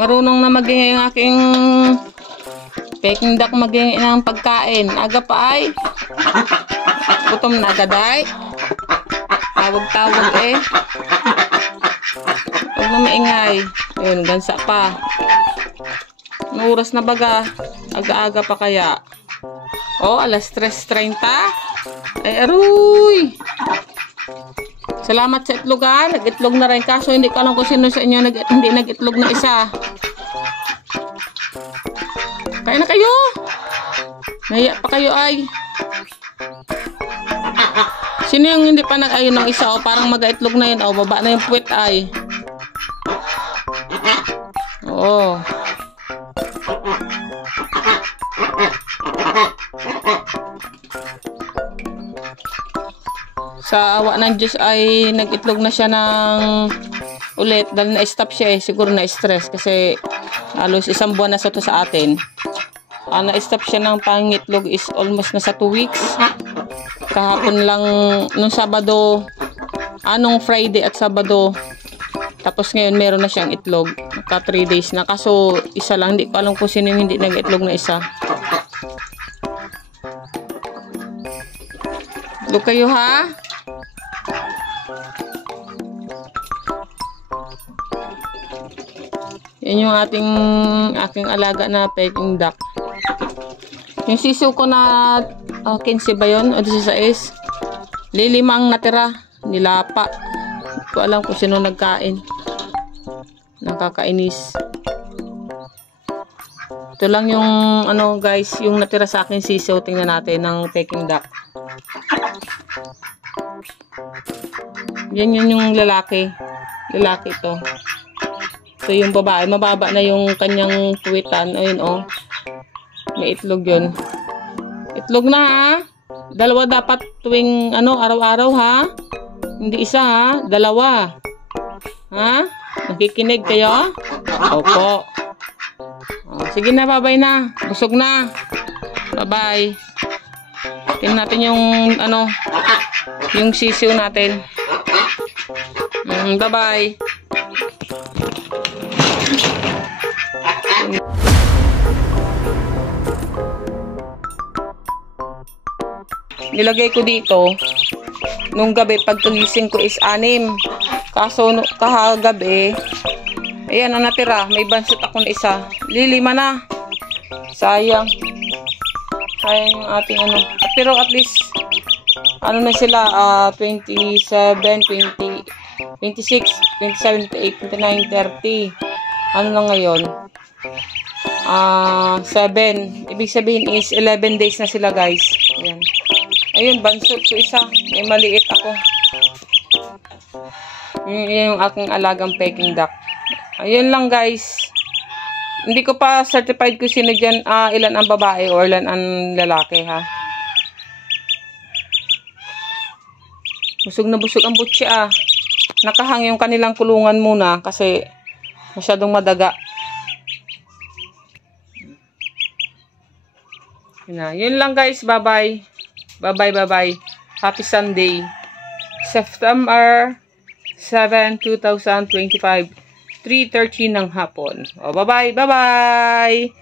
Marunong na maging ang aking Peking duck maging ng pagkain. Aga pa ay. Gutom na agad ay. Tawag-tawag eh. Huwag na maingay. Yun, gansa pa. Anong oras na baga? Aga-aga pa kaya. Oh, alas 3:30. Ay, aruy. Salamat sa itlogan. Nag-itlog na rin. Kaso hindi ko alam kung sino sa inyo hindi nag-itlog na isa. Kaya na kayo. Nahiya pa kayo ay. Sino yung hindi pa nag-ayon ng isa? O, parang mag-itlog na yun. O, baba na yung puwet ay. Oo. Sa awa ng Diyos ay nag-itlog na siya ng ulit dahil na-stop siya eh. Siguro na-stress kasi halos isang buwan na sa to sa atin. Na-stop siya ng pangitlog is almost na sa 2 weeks. Kahapon lang nung Sabado, nung Friday at Sabado. Tapos ngayon meron na siyang itlog. Naka 3 days na. Kaso isa lang, hindi ko alam kung sino yung hindi nag-itlog na isa. Look kayo ha? Yan yung aking alaga na Peking duck. Yung sisiw ko na 15 ba yun? O 16? Lilima ang natira. Nilapa. Hindi ko alam kung sino nagkain. Nakakainis. Ito lang yung guys, yung natira sa akin sisiw. Tingnan natin ng Peking duck. Yan yun yung lalaki. Lalaki to. So yung babae, mababa na yung kanyang tuwitan. Ayun oh. May itlog yun. Itlog na ha. Dalawa dapat tuwing araw-araw ha. Hindi isa ha. Dalawa. Ha? Nakikinig kayo? Opo. Sige na, bye-bye na. Busog na. Bye-bye. Tingnan natin yung yung sisiw natin. Bye-bye. Nilagay ko dito nung gabi pagkagising ko is 6. Kaso kahagabi ayan ang natira, may bansot ako na isa. Lilima na. Sayang yung ating pero at least na sila 27, 20, 26, 27, 28, 29, 30. Lang ngayon 7. Ibig sabihin is 11 days na sila guys. Ayan. Ayun, bansot ko isa. May maliit ako. Yan yung aking alagang Peking duck. Ayun lang guys. Hindi ko pa certified kung sino dyan, ilan ang babae or ilan ang lalaki ha. Busog na busog ang butsi Nakahang yung kanilang kulungan muna kasi masyadong madaga. Yun lang guys. Bye-bye. Bye-bye. Happy Sunday. September 7, 2025. 3:30 ng hapon. Bye-bye. Bye-bye.